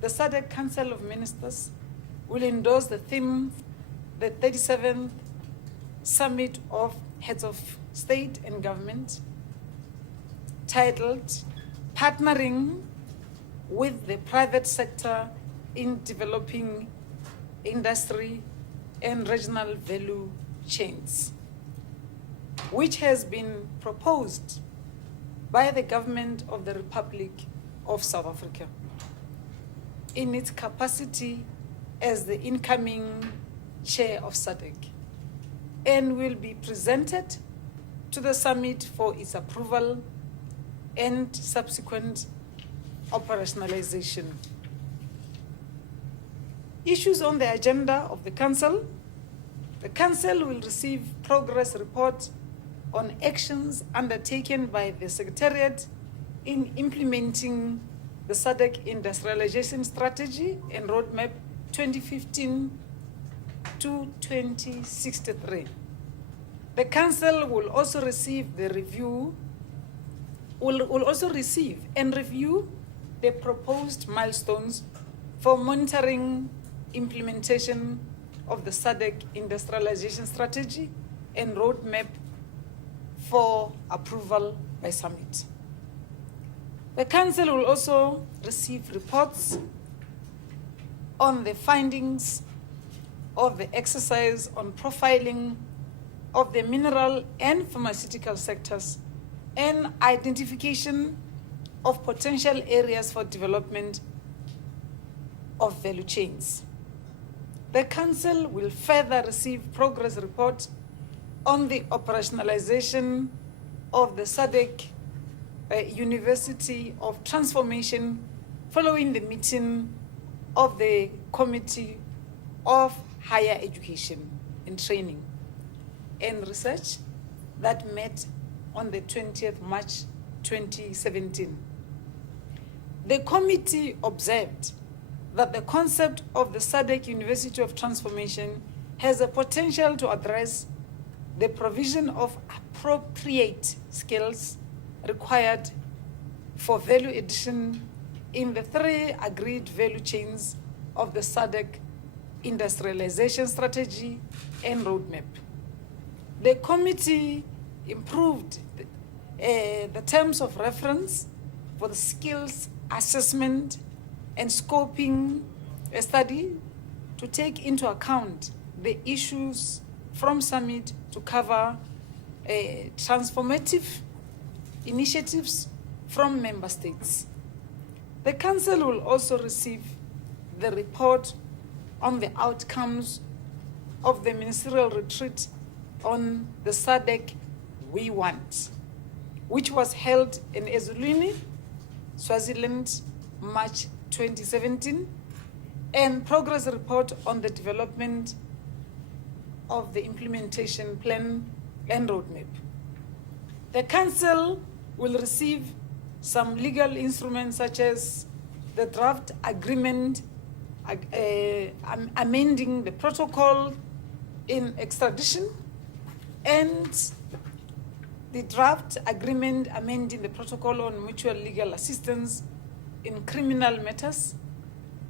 the SADC Council of Ministers will endorse the theme, the 37th Summit of Heads of State and Government, titled Partnering with the Private Sector in Developing Industry and Regional Value Chains, which has been proposed by the Government of the Republic of South Africa in its capacity as the incoming chair of SADC, and will be presented to the summit for its approval and subsequent operationalization. Issues on the agenda of the Council. The Council will receive progress report on actions undertaken by the Secretariat in implementing the SADC Industrialization Strategy and Roadmap 2015 to 2063. The Council will also receive and review the proposed milestones for monitoring implementation of the SADC Industrialization Strategy and Roadmap for approval by Summit. The Council will also receive reports on the findings of the exercise on profiling of the mineral and pharmaceutical sectors and identification of potential areas for development of value chains. The Council will further receive progress reports on the operationalization of the SADC University of Transformation following the meeting of the Committee of Higher Education and Training and Research that met on the 20th March 2017. The committee observed that the concept of the SADC University of Transformation has a potential to address the provision of appropriate skills required for value addition in the three agreed value chains of the SADC Industrialization Strategy and Roadmap. The committee improved the terms of reference for the skills assessment and scoping study to take into account the issues from Summit to cover transformative initiatives from member states. The Council will also receive the report on the outcomes of the ministerial retreat on the SADC We Want, which was held in Ezulwini, Swaziland, March 2017, and progress report on the development of the implementation plan and roadmap. The Council will receive some legal instruments such as the draft agreement amending the protocol in extradition and the draft agreement amending the protocol on mutual legal assistance in criminal matters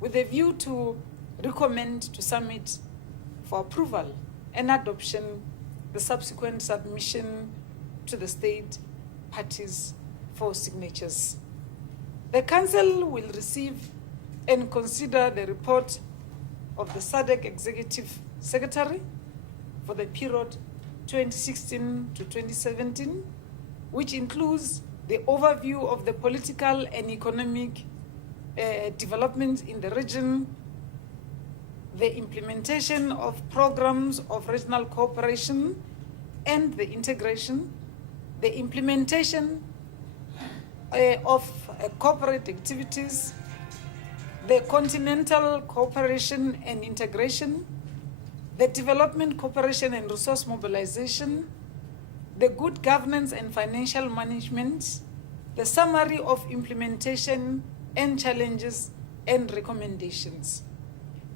with a view to recommend to Summit for approval and adoption the subsequent submission to the state parties for signatures. The Council will receive and consider the report of the SADC Executive Secretary for the period 2016 to 2017, which includes the overview of the political and economic developments in the region, the implementation of programs of regional cooperation and the integration, the implementation of corporate activities, the continental cooperation and integration, the development cooperation and resource mobilization, the good governance and financial management, the summary of implementation and challenges and recommendations.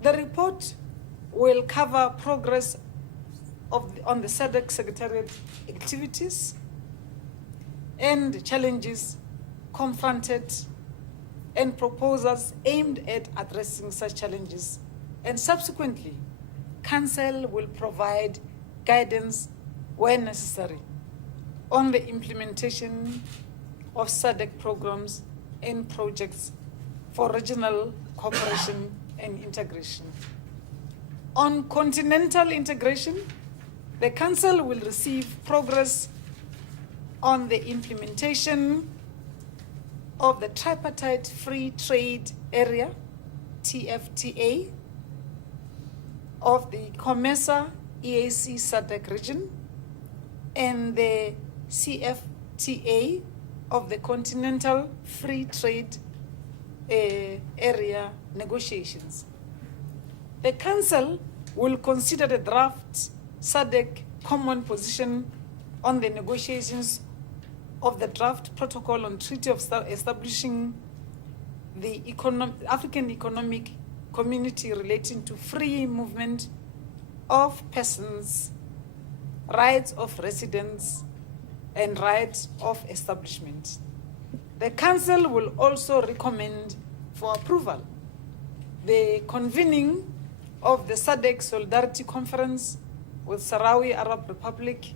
The report will cover progress on the SADC Secretariat activities and challenges confronted and proposals aimed at addressing such challenges. And subsequently, Council will provide guidance where necessary on the implementation of SADC programs and projects for regional cooperation and integration. On continental integration, the Council will receive progress on the implementation of the Tripartite Free Trade Area, TFTA, of the COMESA EAC SADC region and the CFTA of the Continental Free Trade Area negotiations. The Council will consider the draft SADC common position on the negotiations of the draft protocol on Treaty of establishing the African Economic Community relating to free movement of persons, rights of residents, and rights of establishment. The Council will also recommend for approval the convening of the SADC Solidarity Conference with Sahrawi Arab Republic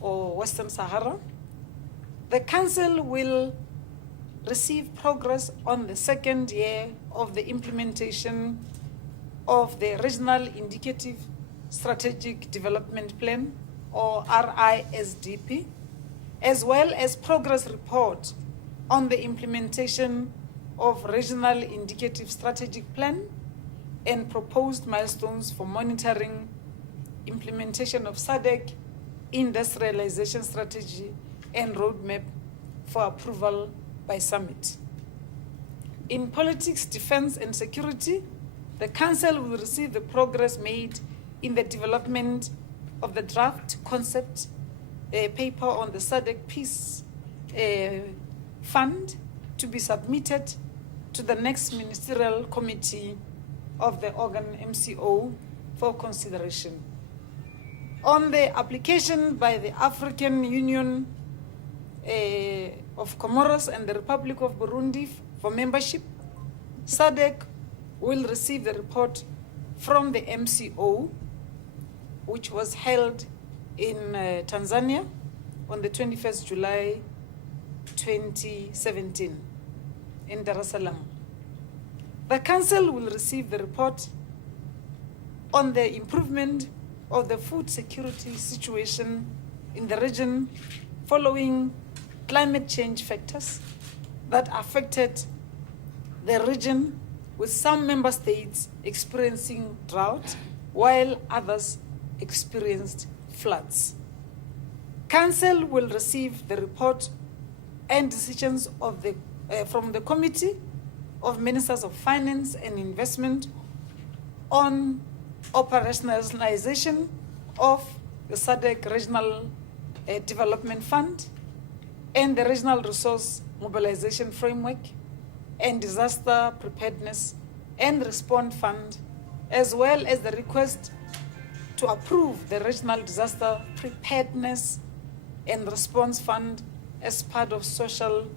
or Western Sahara. The Council will receive progress on the second year of the implementation of the Regional Indicative Strategic Development Plan, or RISDP, as well as progress report on the implementation of Regional Indicative Strategic Plan and proposed milestones for monitoring implementation of SADC industrialization strategy and roadmap for approval by summit. In politics, defense, and security, the Council will receive the progress made in the development of the draft concept paper on the SADC Peace Fund to be submitted to the next ministerial committee of the organ MCO for consideration. On the application by the African Union of Comoros and the Republic of Burundi for membership, SADC will receive the report from the MCO, which was held in Tanzania on the 21st July 2017 in Dar es Salaam. The Council will receive the report on the improvement of the food security situation in the region following climate change factors that affected the region, with some member states experiencing drought while others experienced floods. Council will receive the report and decisions of from the Committee of Ministers of Finance and Investment on operationalization of the SADC Regional Development Fund and the Regional Resource Mobilization Framework and Disaster Preparedness and Response Fund, as well as the request to approve the Regional Disaster Preparedness and Response Fund as part of social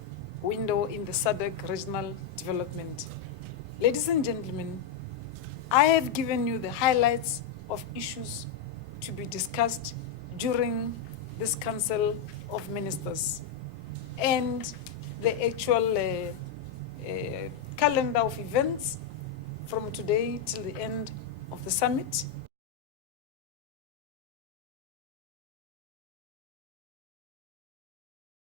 window in the SADC Regional Development. Ladies and gentlemen, I have given you the highlights of issues to be discussed during this Council of Ministers and the actual calendar of events from today till the end of the summit.